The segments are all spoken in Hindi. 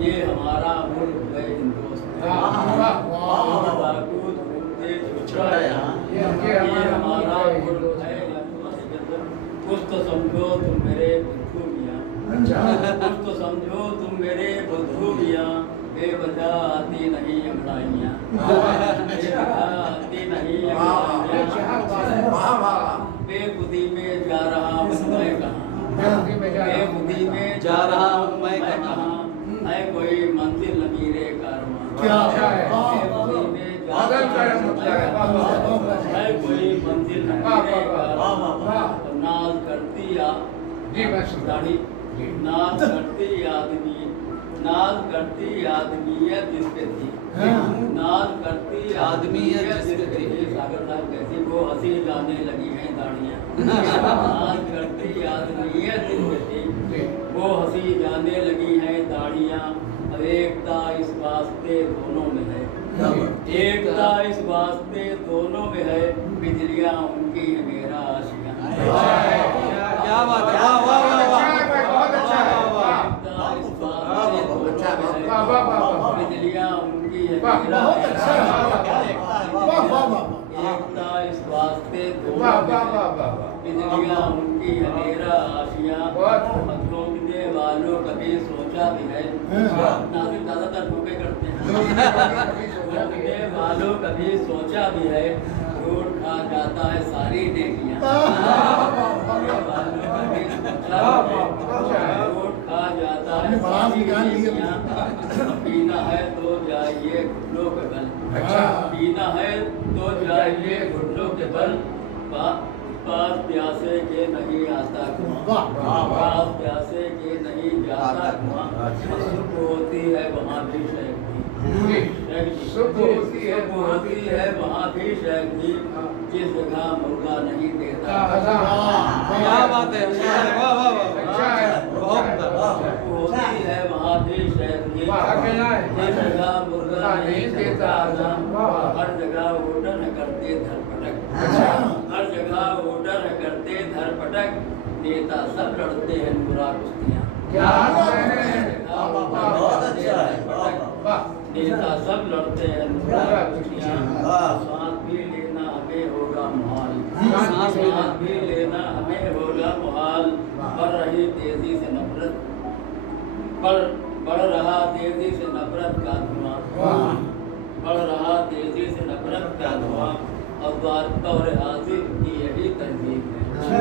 ये हमारा मुल्क है हिंदुस्तान, ये हमारा मुल्क है। कुछ तो समझो तुम मेरे बुद्धू मियाँ, कुछ तो समझो तुम मेरे बुद्धू मियाँ। बेवजह आती नहीं अंगड़ाइयाँ, बेवजह आती नहीं अंगड़ाइयाँ। बेखुदी में जा रहा हूँ मैं कहाँ, बेखुदी में जा रहा हूँ मैं कहाँ। है कोई मंजिल न मेरे कारवां, बेखुदी में जा रहा हूँ मैं कहाँ। है कोई मंजिल न मेरे कारवां। नाज करती दाढ़ी, नाज करती आदमी, नाज करती आदमियत जिस पे थी, नाज करती आदमियत जिस पे थी। सागर साहब कहती वो हंसी जाने लगी हैं दाढ़ियाँ। नाज करती आदमियत जिस पे थी, वो हंसी जाने लगी हैं दाढ़ियाँ। अब एकता इस वास्ते दोनों में है, एकता इस वास्ते दोनों में है। बिजलियाँ उनकी है मेरा आशियाँ। क्या बात है, वाह वाह वाह, बहुत अच्छा है। बिजलियाँ उनकी है मेरा आशियाँ। एकता इस वास्ते दोनों में है, बिजलियाँ उनकी है मेरा आशियाँ। ठोकने वालों कभी सोचा भी है, नाज़िम ज़्यादातर ठोके करते हैं। ठोकने वालों कभी सोचा भी है, झूठ खा जाता है सारी नेकियां। झूठ खा जाता है सारी नेकियां। पीना है तो जाइए घुटनों के बल, पीना है तो जाइए घुटनों के बल। पास प्यासे के नहीं आता कुआं, पास प्यासे के नहीं जाता कुआं। सुख होती है वहाँ भी शेख की, सुख होती है वहाँ भी शेख की। जिस जगह मुर्गा नहीं देता, क्या बात है, वाह वाह वाह, बहुत सुख होती है वहाँ भी शेख की। जिस जगह मुर्गा नहीं देता, हर जगह ओडन करते धरपटक, हर जगह ओडर करते धरपटक। नेता सब लड़ते हैं नूरा कुश्तियाँ, बहुत अच्छा है। नेता सब लड़ते हैं नूरा कुश्तियाँ। सांस भी लेना हमें होगा मुहाल, सांस भी लेना हमें होगा मुहाल। बढ़ रही तेजी से नफरत, बढ़ रहा तेजी से नफरत का धुआं, बढ़ रहा तेजी से नफरत का धुआं। और दौर हाजिर की यही तहजीब है,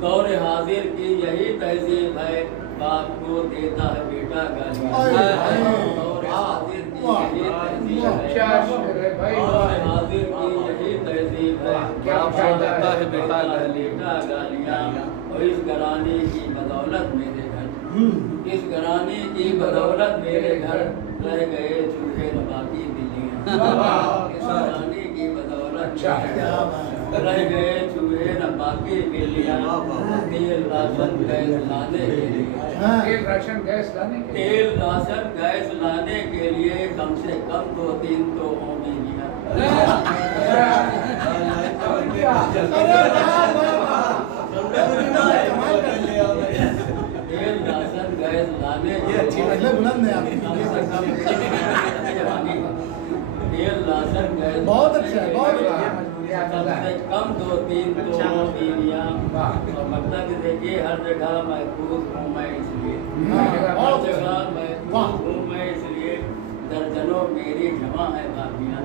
दौर हाजिर की यही तहजीब है। बाप को देता है बेटा गालियाँ, दौर हाजिर की यही तहजीब है, दौर हाजिर की यही तहजीब है। बाप को देता है बेटा गालियाँ। और इस घराने की बदौलत मेरे घर, इस घराने की बदौलत मेरे घर रह गए चूहे न बाकी बिल्लियाँ। इस घराने की बदौलत रह गए चूहे न बाकी बिल्लियाँ। तेल राशन गैस लाने के लिए, तेल राशन गैस लाने के लिए कम से कम 2-3 तो हों बीवियाँ। तेल राशन गैस लाने के लिए तेल राशन गैस, बहुत अच्छा है, बहुत कम से कम 2-3 तो बीवियाँ। और मतलब देखिए हर जगह महफूज हूँ मैं इसलिए, हर जगह महफूज हूँ मैं इसलिए। दर्जनों मेरी जमा है भाभियाँ,